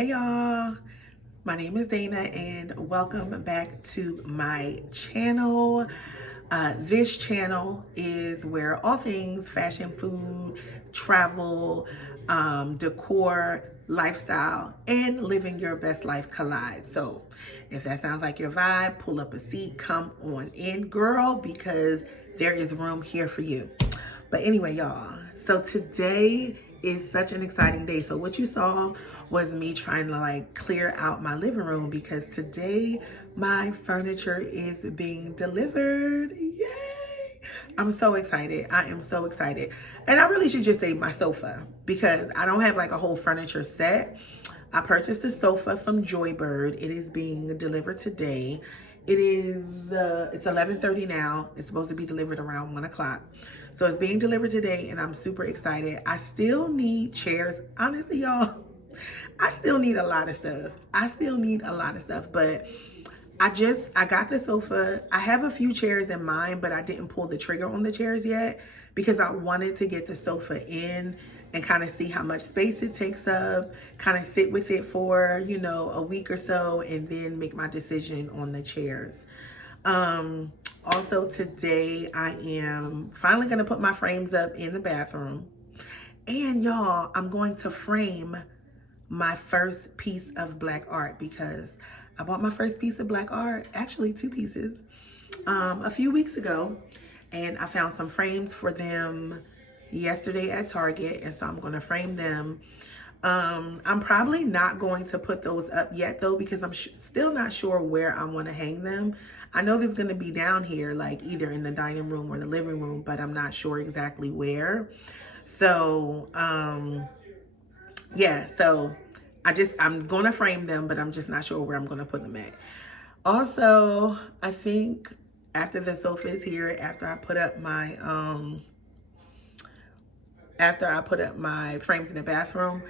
Hey y'all, my name is Dana and welcome back to my channel. This channel is where all things fashion, food, travel, decor, lifestyle, and living your best life collide. So if that sounds like your vibe, pull up a seat, come on in, girl, because there is room here for you. But anyway, y'all, so today is such an exciting day. So what you saw was me trying to like clear out my living room because today my furniture is being delivered. Yay! I'm so excited. I am so excited. And I really should just say my sofa because I don't have like a whole furniture set. I purchased the sofa from Joybird. It is being delivered today. It's 11:30 now. It's supposed to be delivered around 1 o'clock. So it's being delivered today and I'm super excited. I still need chairs. Honestly, y'all, I still need a lot of stuff. But I got the sofa. I have a few chairs in mind, but I didn't pull the trigger on the chairs yet because I wanted to get the sofa in and kind of see how much space it takes up, kind of sit with it for, a week or so, and then make my decision on the chairs. Also today I am finally going to put my frames up in the bathroom. And y'all, I'm going to frame my first piece of black art because I bought my first piece of black art, actually two pieces, a few weeks ago. And I found some frames for them yesterday at Target. And so I'm going to frame them. I'm probably not going to put those up yet though, because I'm still not sure where I want to hang them. I know there's going to be down here, like either in the dining room or the living room, but I'm not sure exactly where. So, yeah, so I'm going to frame them, but I'm just not sure where I'm going to put them at. Also, I think after the sofa is here, after I put up my frames in the bathroom,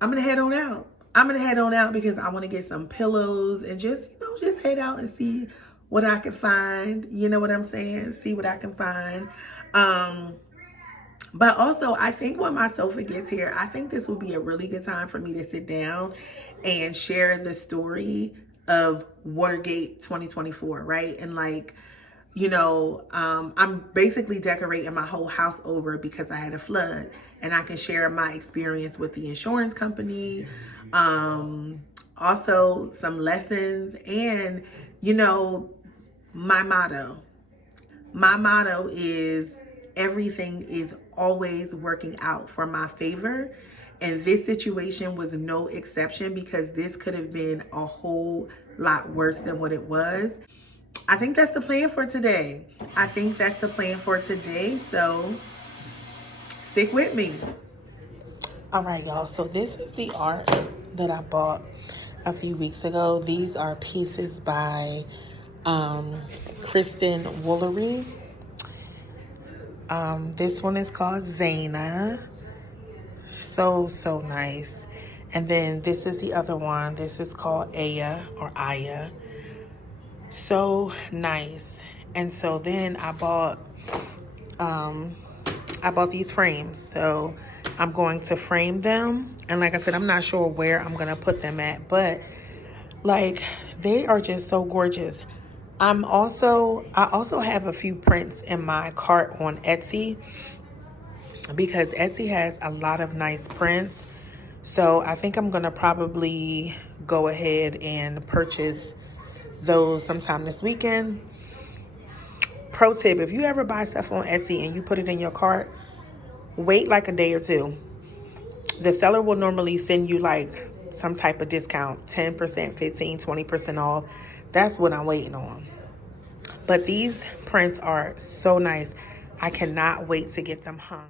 I'm gonna head on out. Because I want to get some pillows and just head out and see what I can find. You know what I'm saying? See what I can find. But also, I think when my sofa gets here, I think this will be a really good time for me to sit down and share the story of Watergate 2024, right? And like, I'm basically decorating my whole house over because I had a flood, and I can share my experience with the insurance company, also some lessons, and you know, my motto. My motto is everything is always working out for my favor. And this situation was no exception because this could have been a whole lot worse than what it was. I think that's the plan for today. So stick with me. All right, y'all. So this is the art that I bought a few weeks ago. These are pieces by Kristen Woolery. This one is called Zaina. So nice. And then this is the other one. This is called Aya or Aya. So nice. And so then I bought these frames. So I'm going to frame them. And like I said, I'm not sure where I'm going to put them at, but like they are just so gorgeous. I also have a few prints in my cart on Etsy because Etsy has a lot of nice prints. So I think I'm going to probably go ahead and purchase those sometime this weekend. Pro tip, if you ever buy stuff on Etsy and you put it in your cart, wait like a day or two. The seller will normally send you like some type of discount, 10%, 15, 20% off. That's what I'm waiting on. But these prints are so nice. I cannot wait to get them hung.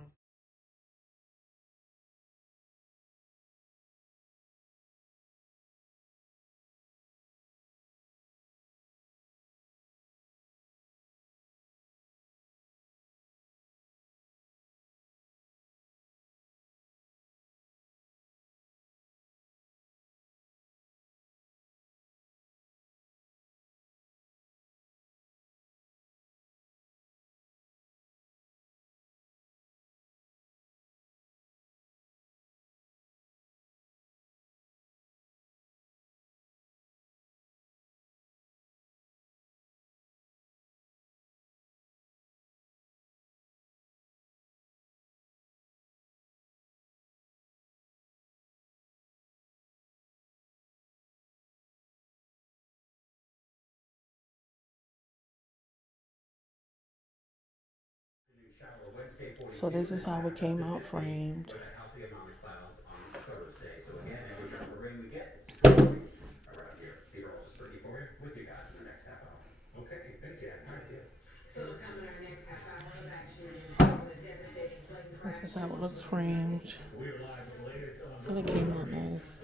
So this is how it came out framed. This is how it looks framed. And it came out nice.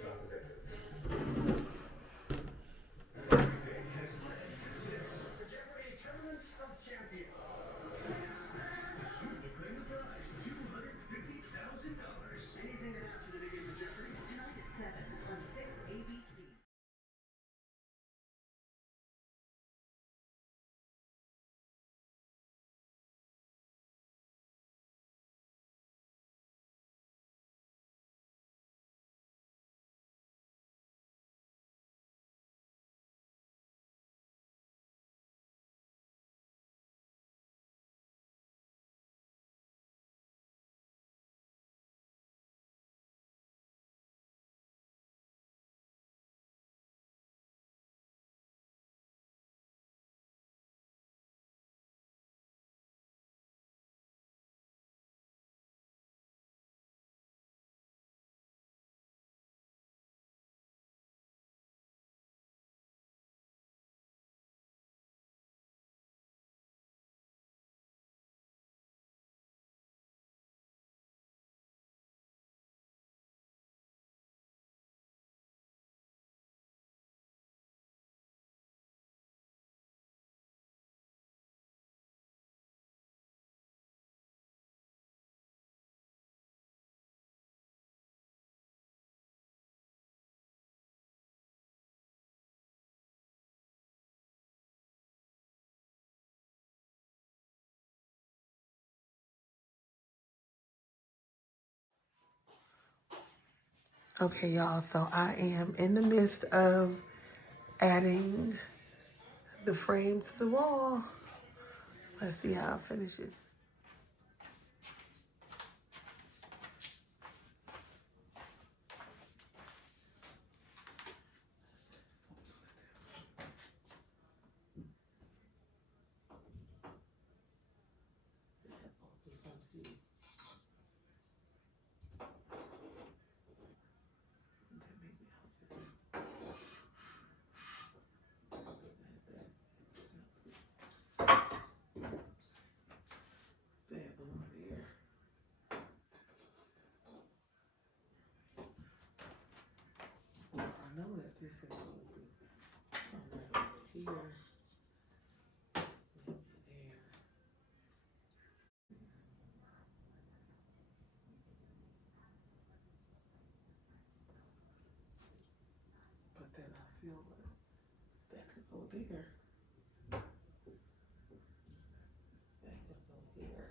Okay, y'all, so I am in the midst of adding the frames to the wall. Let's see how it finishes. I know that this is going to be something right over here. But then I feel like that could go there. That could go there.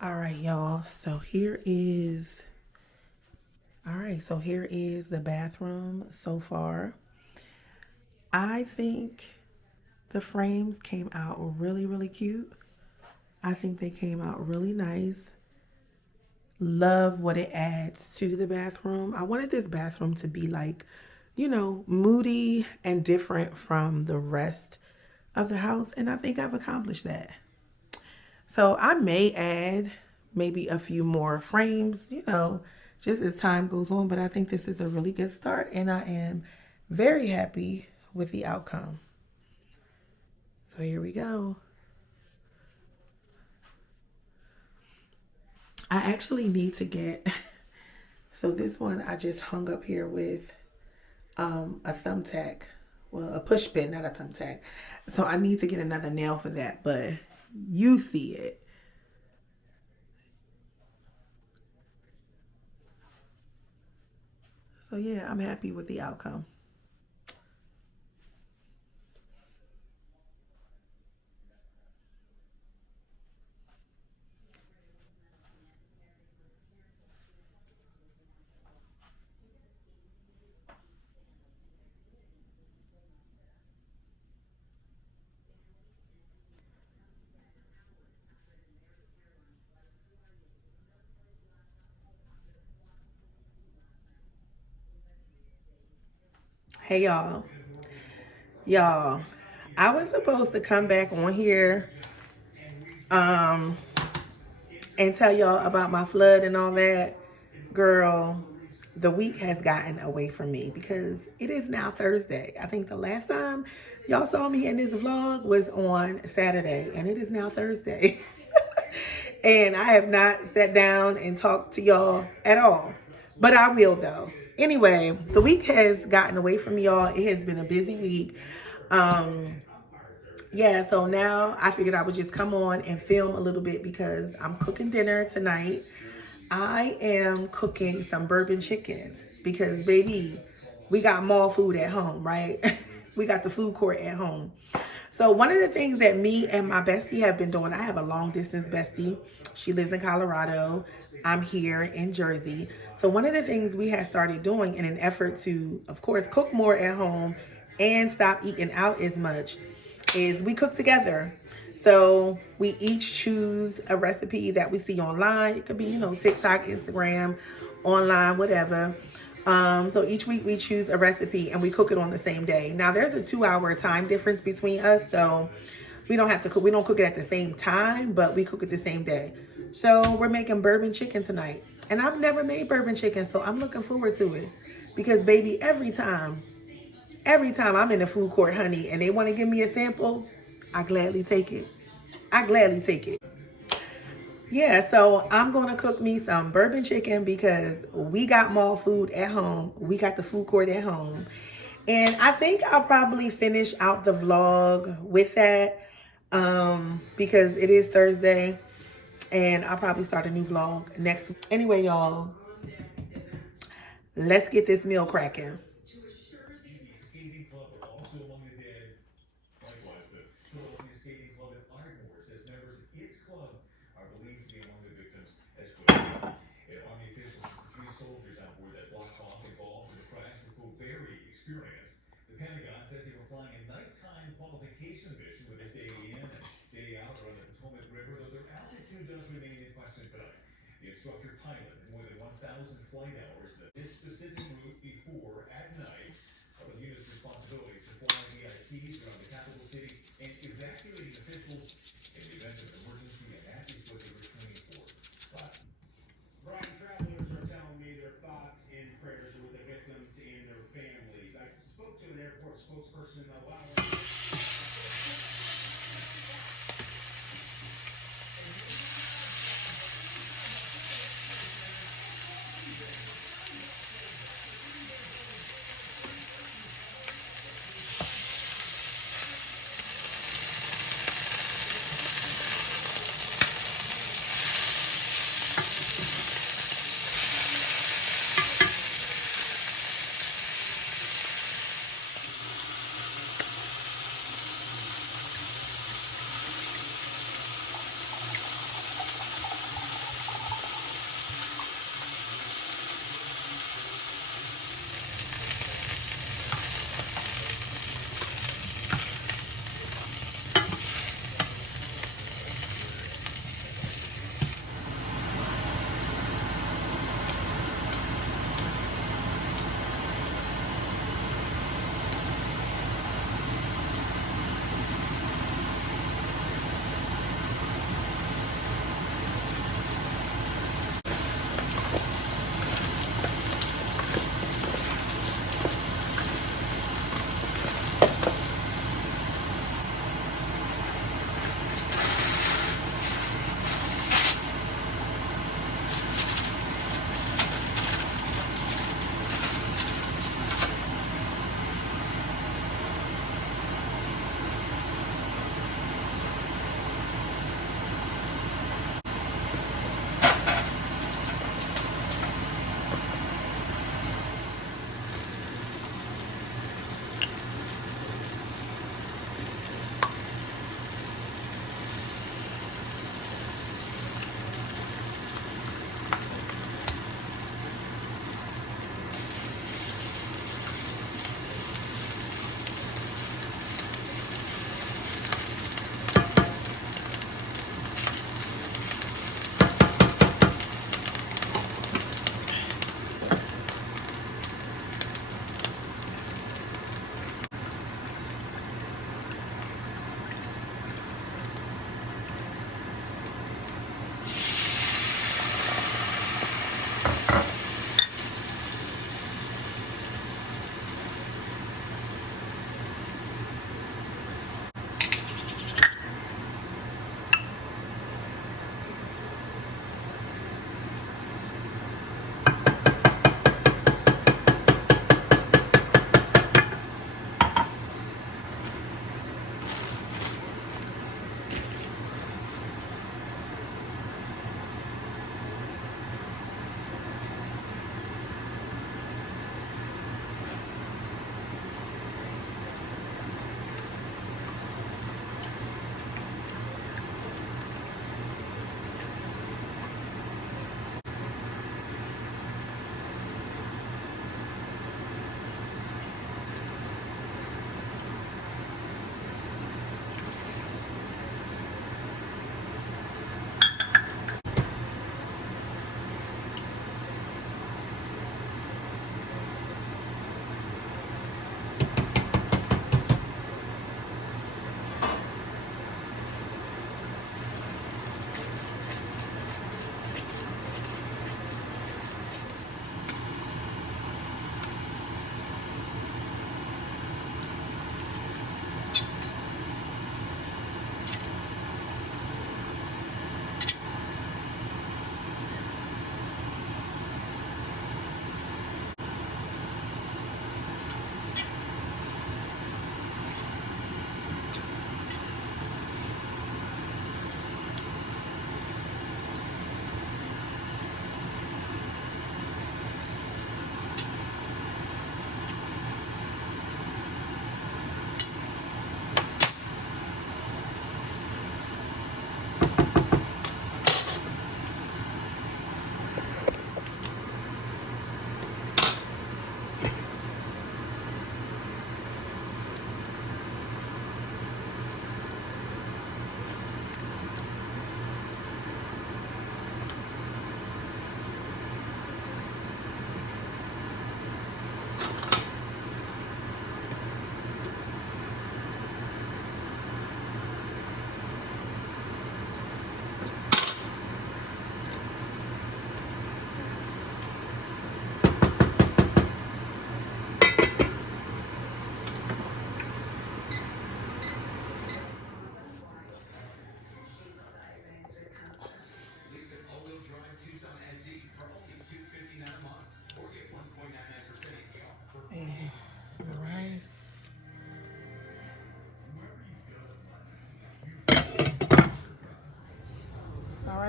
All right, y'all. So here is the bathroom so far. I think the frames came out really, really cute. I think they came out really nice. Love what it adds to the bathroom. I wanted this bathroom to be like, moody and different from the rest of the house, and I think I've accomplished that. So I may add maybe a few more frames, just as time goes on, but I think this is a really good start, and I am very happy with the outcome. So here we go. I actually need to get, so this one I just hung up here with a thumbtack. Well, a push pin, not a thumbtack. So I need to get another nail for that, but you see it. So yeah, I'm happy with the outcome. Hey y'all, I was supposed to come back on here um and tell y'all about my flood and all that. Girl, the week has gotten away from me because it is now Thursday. I think the last time y'all saw me in this vlog was on Saturday, and it is now Thursday. And I have not sat down and talked to y'all at all, but I will though. Anyway, the week has gotten away from y'all. It has been a busy week. Yeah, so now I figured I would just come on and film a little bit because I'm cooking dinner tonight. I am cooking some bourbon chicken because, baby, we got mall food at home, right? We got the food court at home. So one of the things that me and my bestie have been doing, I have a long distance bestie. She lives in Colorado. I'm here in Jersey. So one of the things we had started doing in an effort to, of course, cook more at home and stop eating out as much is we cook together. So we each choose a recipe that we see online. It could be, TikTok, Instagram, online, whatever. So each week we choose a recipe and we cook it on the same day. Now there's a 2-hour time difference between us, so we don't have to cook. We don't cook it at the same time, but we cook it the same day. So we're making bourbon chicken tonight, and I've never made bourbon chicken, so I'm looking forward to it because, baby, every time I'm in the food court, honey, and they want to give me a sample, I gladly take it. Yeah, so I'm going to cook me some bourbon chicken because we got mall food at home. We got the food court at home. And I think I'll probably finish out the vlog with that because it is Thursday. And I'll probably start a new vlog next week. Anyway, y'all, let's get this meal cracking.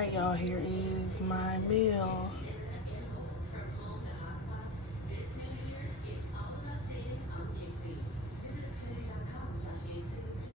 right, y'all, here is my meal.